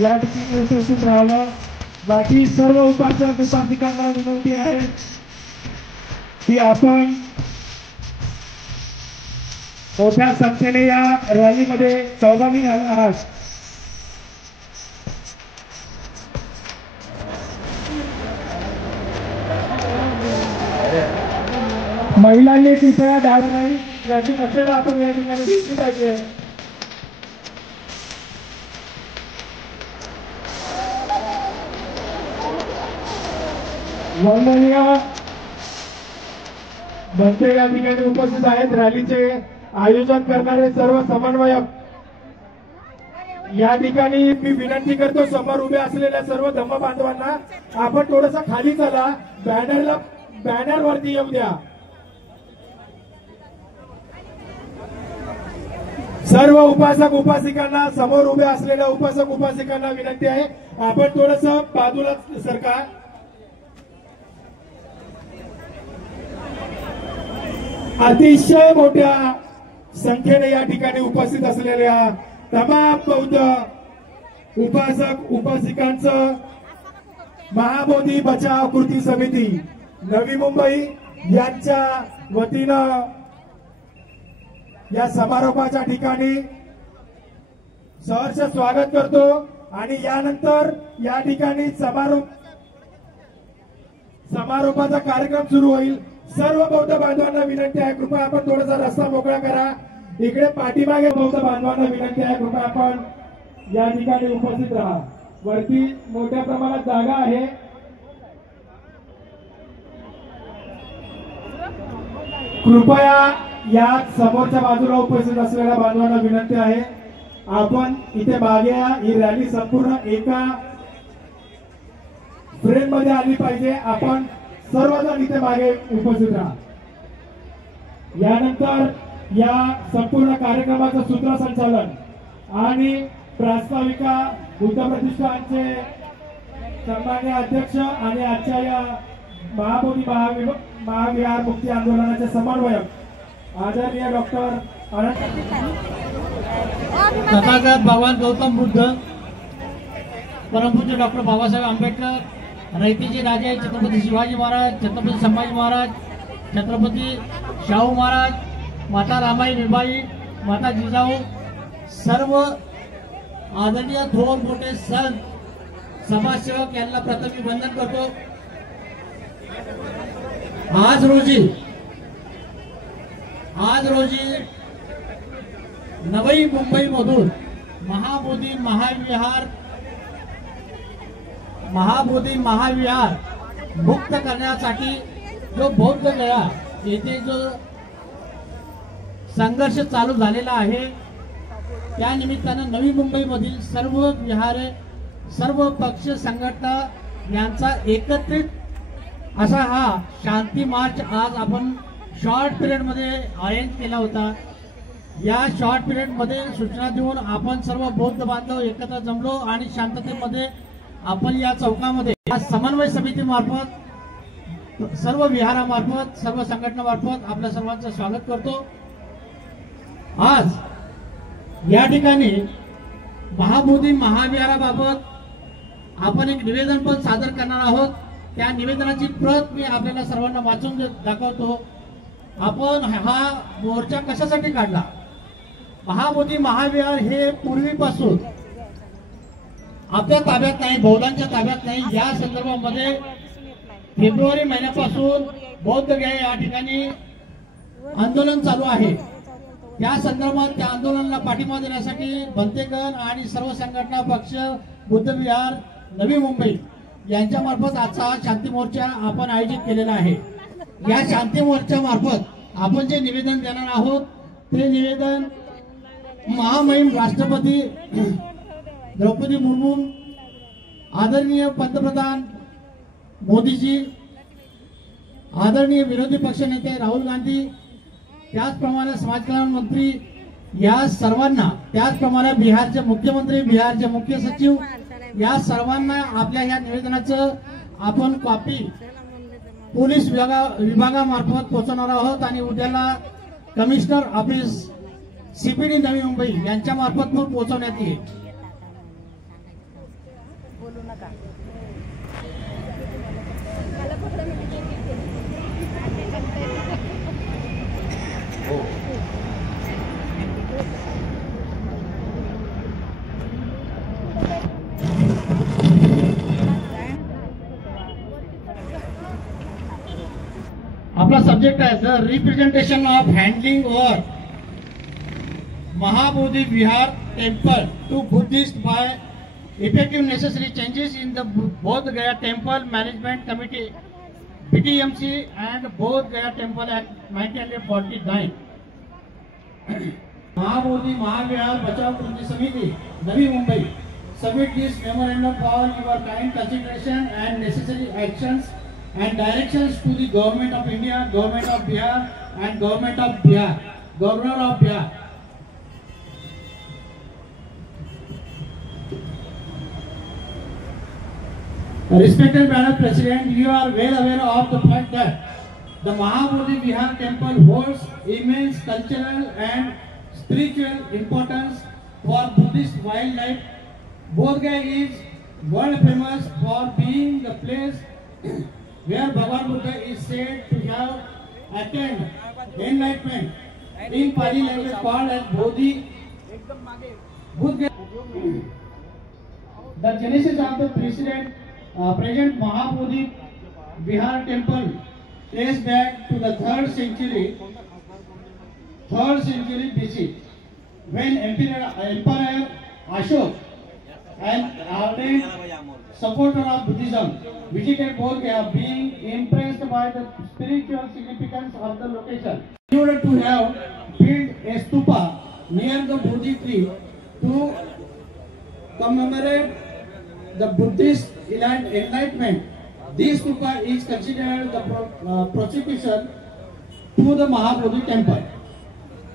या ठिकाणी उपस्थित राहावं। बाकी सर्व उपासक उपासिकांना विनंती आहे की आपण मोठ्या संख्येने या रॅलीमध्ये सहभागी आहात। महिलांनी कृपया डाळ नाही याची दक्षता आपण या ठिकाणी घेतली पाहिजे। वंदनीय मंत्री या ठिकाणी उपस्थित आहेत। रॅलीचे आयोजन करणारे सर्व समन्वयक या ठिकाणी मी विनंती करतो समोर उभे असलेल्या सर्व धम्म बांधवांना आपण थोडस खाली चला, बॅनर वरती येऊ द्या। सर्व उपासक उपासिकांना समोर उभे असलेल्या उपासक उपासिकांना विनंती आहे आपण थोडस बाजूला सरका। अतिशय मोठ्या संख्येने या ठिकाणी उपस्थित असलेल्या तमाम बौद्ध उपासक उपासिकांचं महाबोधी बचाव कृती समिती नवी मुंबई यांच्या वतीनं या समारोपाच्या ठिकाणी सहर्ष स्वागत करतो आणि यानंतर या ठिकाणी समारोपाचा कार्यक्रम सुरू होईल। सर्व बौद्ध बांधवांना विनंती आहे कृपया आपण थोडासा रस्ता मोकळा करा। इकडे पाठीमागे बौद्ध बांधवांना विनंती आहे कृपया आपण या ठिकाणी उपस्थित राहा। वरती मोठ्या प्रमाणात जागा आहे। कृपया या समोरच्या बाजूला उपस्थित असलेल्या बांधवांना विनंती आहे आपण इथे मागे या। ही रॅली संपूर्ण एका फ्रेम मध्ये आली पाहिजे। आपण सर्वजण इथे मागे उपस्थित राहा। यानंतर या संपूर्ण कार्यक्रमाचं सूत्रसंचालन आणि प्रास्ताविका बुद्ध प्रतिष्ठानचे सन्माननीय अध्यक्ष आणि आजच्या या महाबोधी महाविहार मुक्ती आंदोलनाचे समन्वयक आदरणीय डॉक्टर तथागत भगवान गौतम बुद्ध, परमपूज्य डॉक्टर बाबासाहेब आंबेडकर, रयतेचे राजे छत्रपती शिवाजी महाराज, छत्रपती संभाजी महाराज, छत्रपती शाहू महाराज, माता रामाई निबाई, माता जिजाऊ, सर्व आदरणीय थोर मोठे संत समाजसेवक यांना प्रथम मी वंदन करतो। आज रोजी नवी मुंबई मधून महाबोधी महाविहार मुक्त करण्यासाठी जो बौद्ध गया येथे जो संघर्ष चालू झालेला आहे त्या निमित्तानं नवी मुंबई मधील सर्व विहारे सर्व पक्ष संघटना यांचा एकत्रित असा हा शांती मार्च आज आपण शॉर्ट पिरियड मध्ये अरेंज केला होता। या शॉर्ट पिरियड मध्ये सूचना देऊन आपण सर्व बौद्ध बांधव एकत्र जमलो आणि शांततेमध्ये आपण या चौकामध्ये या समन्वय समितीमार्फत सर्व विहारामार्फत सर्व संघटनामार्फत आपल्या सर्वांचं स्वागत करतो। आज या ठिकाणी महाबोधी महाविहाराबाबत आपण एक निवेदन पण सादर करणार आहोत। त्या निवेदनाची प्रत मी आपल्याला सर्वांना वाचून दाखवतो। आपण हा मोर्चा कशासाठी काढला? महाबोधी महाविहार हे पूर्वीपासून आपल्या ताब्यात नाही, बौद्धांच्या ताब्यात नाही। या संदर्भामध्ये फेब्रुवारी महिन्यापासून बौद्ध गया या ठिकाणी आंदोलन चालू आहे। त्या संदर्भात त्या आंदोलनाला पाठिंबा देण्यासाठी भंतेगण आणि सर्व संघटना पक्ष बुद्ध विहार नवी मुंबई यांच्या मार्फत आजचा शांती मोर्चा आपण आयोजित केलेला आहे। या शांती मोर्चा मार्फत आपण जे निवेदन देणार आहोत ते निवेदन महामहिम राष्ट्रपती द्रौपदी मुर्मू, आदरणीय पंतप्रधान मोदीजी, आदरणीय विरोधी पक्षनेते राहुल गांधी, त्याचप्रमाणे समाज कल्याण मंत्री या सर्वांना, त्याचप्रमाणे बिहारचे मुख्यमंत्री, बिहारचे मुख्य सचिव या सर्वांना आपल्या या निवेदनाचं आपण कॉपी पोलीस विभागामार्फत पोहोचवणार आहोत आणि उद्याला commissioner office CPD Navi Mumbai यांच्या मार्फत पण पोहोचवण्यात येईल। आपला सब्जेक्ट आहे the representation of handling over Mahabodhi Vihar temple to Buddhist by effective necessary changes in the Bodh Gaya temple management committee BTMC and Bodh Gaya temple act 1949। Mahabodhi Mahavihar Bachao Kruti Samiti Navi Mumbai submit this memorandum for your kind consideration and necessary actions and directions to the Government of India, Government of Bihar and Government of Bihar, Governor of Bihar। Respected Madam President, you are well aware of the fact that the Mahabodhi Vihar temple holds immense cultural and spiritual importance for Buddhist wildlife. Bodh Gaya is world famous for being the place where Bhagwan Buddha is said to have attained enlightenment, in Pali language called as Bodhi. The genesis of the present Mahabodhi Vihar temple traces back to the 3rd century BC, when Emperor Ashok, an ardent supporter of Buddhism, visited Bodh Gaya, being impressed by the spiritual significance of the location. He ordered to have built a stupa near the Bodhi tree to commemorate the Buddhist enlightenment. This stupa is considered the prosecution to the Mahabodhi temple.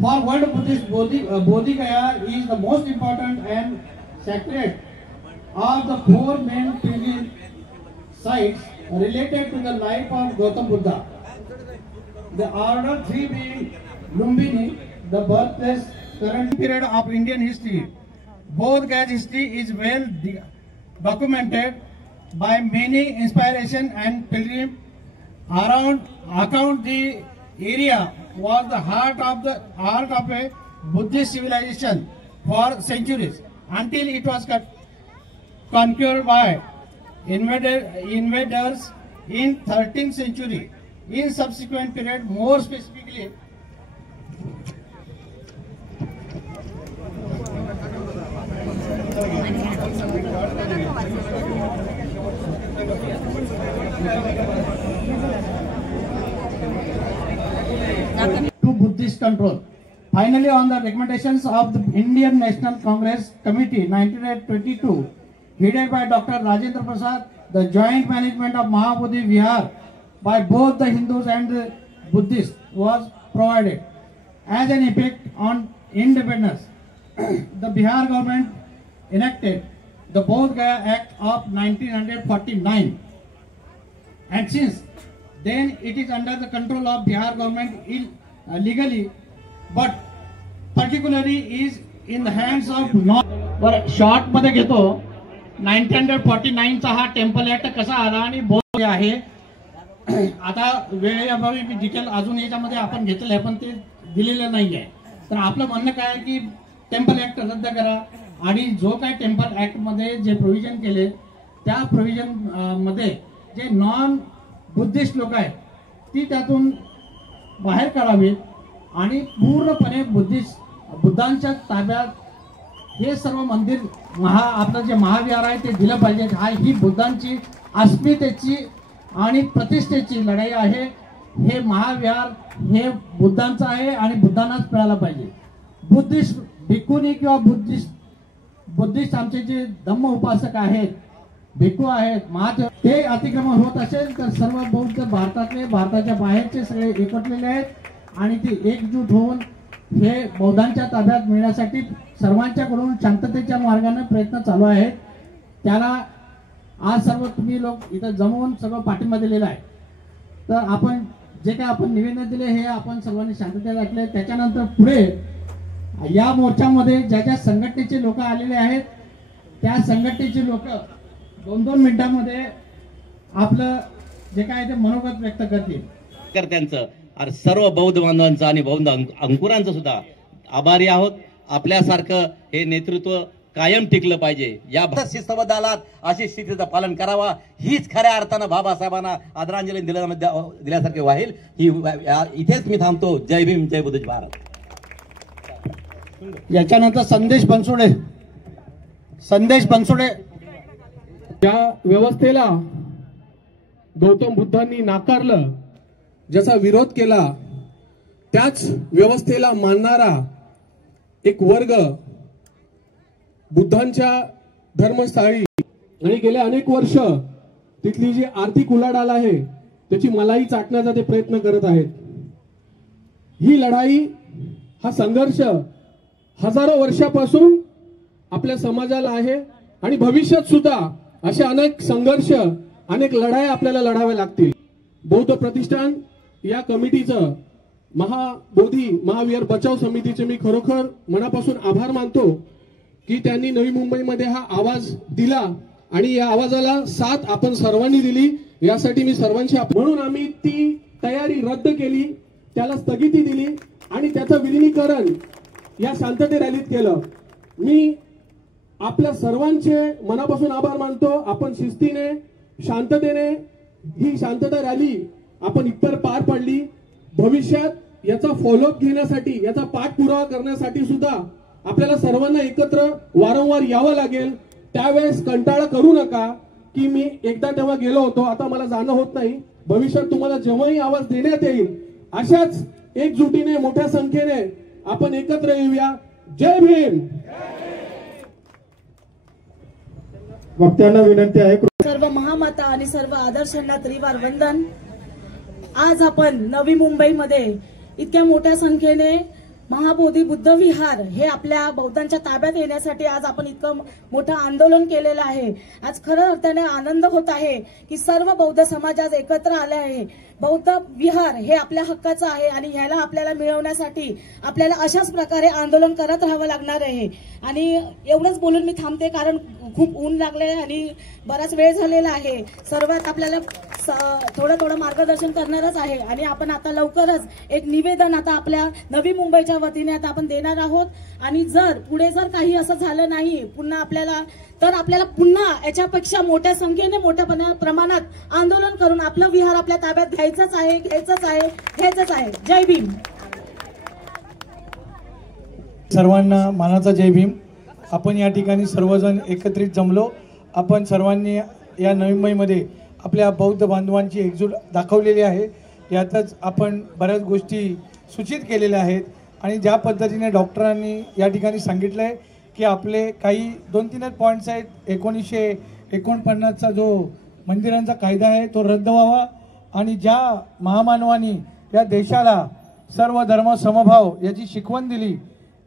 For World Buddhist, Bodh Gaya is the most important and sacred of the 4 main pilgrim sites related to the life of Gautam Buddha. The order 3 being Lumbini, the birthplace, current period of Indian history. Bodh Gaya's history is well documented by many inspiration and pilgrim account. The area was the heart of a Buddhist civilization for centuries until it was conquered by invaders in 13th century. In subsequent period, more specifically to Buddhist control. Finally, on the recommendations of the Indian National Congress Committee 1922, headed by Dr. Rajendra Prasad, the joint management of Mahabodhi Vihar by both the Hindus and the Buddhists was provided. As an effect, on independence, the Bihar government enacted the Bodh Gaya Act of 1949, and since then it is under the control of Bihar government legally, but particularly is in the hands of non. Short मध्ये घेतो 1949 चा हा temple act कसा आला आणि बोध आहे. आता वेळेअभावी मी डिटेल अजून याच्यामध्ये आपण घेतलेलं आहे पण ते दिलेलं नाही आहे. तर आपलं म्हणणं काय आहे की टेम्पल ऍक्ट रद्द करा आणि जो काय टेम्पल ऍक्ट मध्ये जे प्रोव्हिजन केले त्या प्रोव्हिजन मध्ये जे नॉन बुद्धिस्ट लोक आहेत ती त्यातून बाहेर काढावीत आणि पूर्णपणे बुद्धांच्या ताब्यात हे सर्व मंदिर आपलं जे महाविहार आहे ते दिलं पाहिजे. ही बुद्धांची अस्मितेची आणि प्रतिष्ठेची लढाई आहे. हे महाविहार हे बुद्धांचं आहे आणि बुद्धांनाच मिळालं पाहिजे. बुद्धिस्ट भिक्खुनी किंवा बुद्धिस्ट आमचे जे धम्म उपासक आहेत भिक्खू आहेत ते अतिक्रमण होत असेल तर सर्व बौद्ध भारताच्या बाहेरचे सगळे एकवटलेले आहेत आणि ते एकजूट होऊन हे बौद्धांच्या ताब्यात मिळण्यासाठी सर्वांच्याकडून शांततेच्या मार्गाने प्रयत्न चालू आहेत. त्याला आज सर्व तुम्ही लोक इथं जमवून सगळं पाठिंबा दिलेला आहे. तर आपण जे काय आपण निवेदन दिले हे आपण सर्वांनी शांततेत ऐकले. त्याच्यानंतर पुढे या मोर्चामध्ये ज्या ज्या संघटनेचे लोक आलेले आहेत त्या संघटनेचे लोक 2-2 मिनिटांमध्ये आपलं जे काय ते मनोगत व्यक्त करतील. त्यांचं आणि सर्व बौद्ध बांधवांचं आणि बौद्ध अंकुरांचं सुद्धा आभारी आहोत. आपल्यासारखं हे नेतृत्व कायम टिकलं पाहिजे. या शिस्तबद्ध आलात अशी स्थितीचं पालन करावा हीच खऱ्या अर्थानं बाबासाहेबांना आदरांजली दिल्यासारखे वाहील. ही इथेच मी थांबतो. जय भीम, जय बुद्ध भारत. याच्यानंतर संदेश बनसोडे. ज्या व्यवस्थेला गौतम बुद्धांनी नाकारलं, ज्याचा विरोध केला, त्याच व्यवस्थेला मानणारा एक वर्ग बुद्धांच्या धर्मस्थळी आणि गेल्या अनेक वर्ष तिथली जी आर्थिक उलाढाल आहे त्याची मलाई चाटण्याचा ते प्रयत्न करत आहेत. ही लढाई, हा संघर्ष हजारो वर्षापासून आपल्या समाजाला आहे आणि भविष्यात सुद्धा असे अनेक संघर्ष, अनेक लढाई आपल्याला लढाव्या लागतील. बौद्ध प्रतिष्ठान या कमिटीचं, महाबोधी महावीर बचाव समितीचे मी खरोखर मनापासून आभार मानतो की त्यांनी नवी मुंबईमध्ये हा आवाज दिला आणि या आवाजाला साथ आपण सर्वांनी दिली. यासाठी मी सर्वांची म्हणून आम्ही ती तयारी रद्द केली, त्याला स्थगिती दिली आणि त्याचं विलिनीकरण या शांतते रॅलीत केलं. मी आपल्या सर्वांचे मनापासून आभार मानतो. आपण शिस्तीने, शांततेने ही शांतता रॅली आपण इतर पार पाडली. भविष्यात याचा फॉलोअप घेण्यासाठी, याचा पाठपुरावा करण्यासाठी सुद्धा आपल्याला सर्वांना एकत्र वारंवार यावं लागेल. त्यावेळेस कंटाळा करू नका की मी एकदा तेव्हा गेलो होतो, आता मला जाणं होत नाही. भविष्यात तुम्हाला जेव्हाही आवाज देण्यात येईल अशाच एकजुटीने, मोठ्या संख्येने आपण एकत्र येऊया. जय भीम. वक्त्यांना विनंती आहे. सर्व महामाता आणि सर्व आदर्शांना त्रिवार वंदन. आज आपण नवी मुंबईमध्ये इतक्या मोठ्या संख्येने महाबोधी बुद्ध विहार हे आपल्या बौद्धांच्या ताब्यात येण्यासाठी आज आपण इतकं मोठं आंदोलन केलेलं आहे. आज खरं अर्थाने आनंद होत आहे की सर्व बौद्ध समाज आज एकत्र आले आहे. बौद्ध विहार हे आपल्या हक्काचं आहे आणि ह्याला आपल्याला मिळवण्यासाठी आपल्याला अशाच प्रकारे आंदोलन करत राहावं लागणार आहे. आणि एवढंच बोलून मी थांबते कारण खूप ऊन लागले आणि बराच वेळ झालेला आहे. सर्वात आपल्याला थोडं मार्गदर्शन करणारच आहे आणि आपण आता लवकरच एक निवेदन आता आपल्या नवी मुंबईच्या वतीने आता आपण देणार आहोत. आणि पुढे जर काही असं झालं नाही पुन्हा आपल्याला पुन्हा याच्यापेक्षा मोठ्या संख्येने, मोठ्या प्रमाणात आंदोलन करून आपलं विहार आपल्या ताब्यात घ्यायचंच आहे. जय भीम. सर्वांना मानाचा जय भीम. आपण या ठिकाणी सर्वजण एकत्रित जमलो. आपण सर्वांनी या नवी मुंबईमध्ये आपल्या बौद्ध बांधवांची एकजूट दाखवलेली आहे. यातच आपण बऱ्याच गोष्टी सूचित केलेल्या आहेत आणि ज्या पद्धतीने डॉक्टरांनी या ठिकाणी सांगितलं आहे की आपले काही 2-3 पॉईंट्स आहेत. 1949चा जो मंदिरांचा कायदा आहे तो रद्द व्हावा आणि ज्या महामानवांनी या देशाला सर्व धर्म समभाव याची शिकवण दिली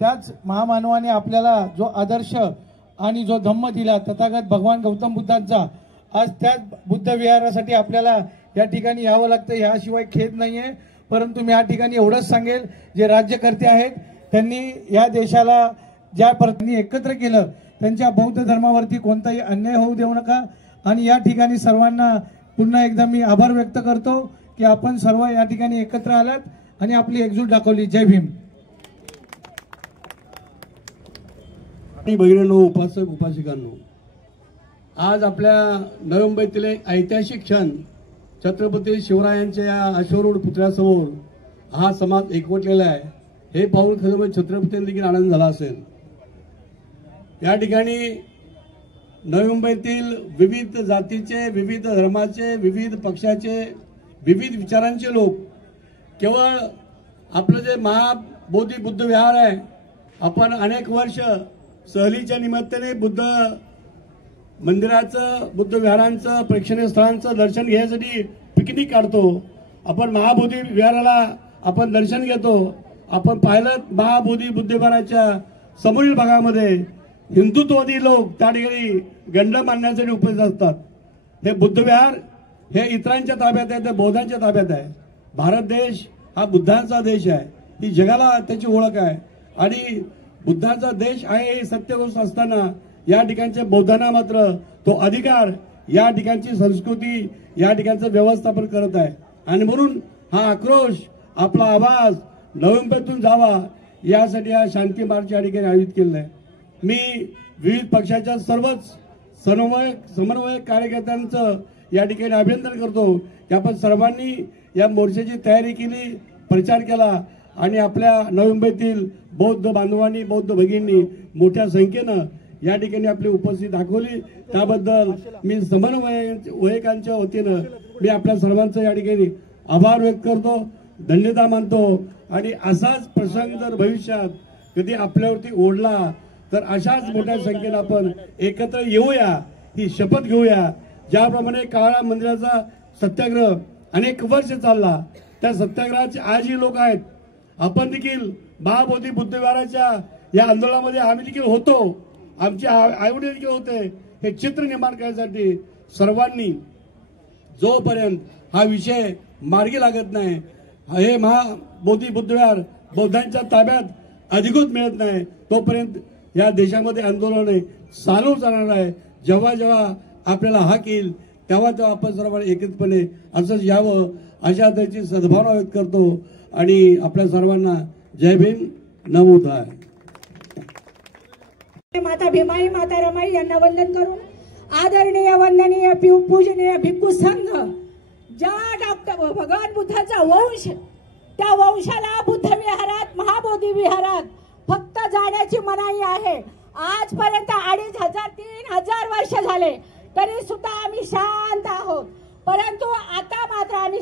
त्याच महामानवाने आपल्याला जो आदर्श आणि जो धम्म दिला तथागत भगवान गौतम बुद्धांचा, आज त्याच बुद्ध विहारासाठी आपल्याला या ठिकाणी यावं लागतं. याशिवाय खेद नाहीये. परंतु मी या ठिकाणी एवढंच सांगेल, जे राज्यकर्ते आहेत त्यांनी या देशाला ज्या पद्धतीने एकत्र केलं, त्यांच्या बौद्ध धर्मावरती कोणताही अन्याय होऊ देऊ नका. आणि या ठिकाणी सर्वांना पुन्हा एकदा मी आभार व्यक्त करतो की आपण सर्व या ठिकाणी एकत्र आलात आणि आपली एकजूट दाखवली. जय भीम. भगिनींनो, उपासक उपासिकांनो, आज आपल्या नवी मुंबईतील एक ऐतिहासिक क्षण, छत्रपती शिवरायांच्या या अश्वरूढ पुतळ्यासमोर हा समाज एकवटलेला आहे. हे पाहून खरं म्हणजे छत्रपतींना देखील आनंद झाला असेल. या ठिकाणी नवी मुंबईतील विविध जातीचे, विविध धर्माचे, विविध पक्षाचे, विविध विचारांचे लोक, केवळ आपलं जे महाबोधी बुद्ध विहार आहे, आपण अनेक वर्ष सहलीच्या निमित्ताने बुद्ध मंदिराचं, बुद्ध विहारांचं, प्रेक्षणीय स्थळांचं दर्शन घेण्यासाठी पिकनिक काढतो. आपण महाबोधी विहाराला आपण दर्शन घेतो. आपण पाहिलं महाबोधी बुद्ध विहाराच्या समोरील भागामध्ये हिंदुत्ववादी लोक त्या ठिकाणी गंड मांडण्यासाठी उपस्थित असतात. हे बुद्ध विहार हे इतरांच्या ताब्यात आहे, ते बौद्धांच्या ताब्यात आहे. भारत देश हा बुद्धांचा देश आहे. ही जगाला त्याची ओळख आहे. आणि बुद्धांचा देश आहे ही सत्य गोष्ट असताना या ठिकाणच्या बौद्धांना मात्र तो अधिकार, या ठिकाणची संस्कृती, या ठिकाणचं व्यवस्थापन करत आहे. आणि म्हणून हा आक्रोश, आपला आवाज नवी मुंबईतून जावा यासाठी हा शांती मार्च या ठिकाणी आयोजित केलेला आहे. मी विविध पक्षाच्या सर्वच समन्वयक कार्यकर्त्यांचं या ठिकाणी अभिनंदन करतो की आपण सर्वांनी या मोर्चाची तयारी केली, प्रचार केला आणि आपल्या नवी मुंबईतील बौद्ध बांधवांनी, बौद्ध भगिनींनी मोठ्या संख्येनं या ठिकाणी आपली उपस्थिती दाखवली. त्याबद्दल मी समन्वयकांच्या वतीनं मी आपल्या सर्वांचं या ठिकाणी आभार व्यक्त करतो, धन्यता मानतो. आणि असाच प्रसंग जर भविष्यात कधी आपल्यावरती ओढला तर अशाच मोठ्या संख्येनं आपण एकत्र येऊया, ही शपथ घेऊया. ज्याप्रमाणे काळा मंदिराचा सत्याग्रह अनेक वर्ष चालला, त्या सत्याग्रहाचे आजही लोक आहेत. आपण देखील महाबोधी बुद्ध विहाराच्या या आंदोलनामध्ये आम्ही देखील होतो, आमचे आईवडील देखील होते. हे चित्र निर्माण करण्यासाठी सर्वांनी जोपर्यंत हा विषय मार्गी लागत नाही, हे महाबोधी बुद्ध विहार बौद्धांच्या ताब्यात अधिकृत मिळत नाही, तोपर्यंत या देशामध्ये आंदोलन चालू जाणार आहे. जेव्हा जेव्हा आपल्याला हाक येईल तेव्हा तेव्हा आपण सर्वांनी एकत्रितपणे असंच यावं अशा त्याची सद्भावना व्यक्त करतो. आणि आपल्या सर्वांना जय भीम, नमो बुद्धाय. माता भीमाई, माता रमाई यांना वंदन करून आदरणीय, वंदनीय, पूजनीय भिक्खू संघ, ज्या डॉक्टर भगवान बुद्धाचा वंश, त्या वंशाला बुद्ध विहारात, महाबोधी विहारात फक्त जाण्याची मनाई आहे. आजपर्यंत 2500-3000 वर्ष झाले तरी सुद्धा आम्ही शांत आहोत. परंतु आता मात्र आम्ही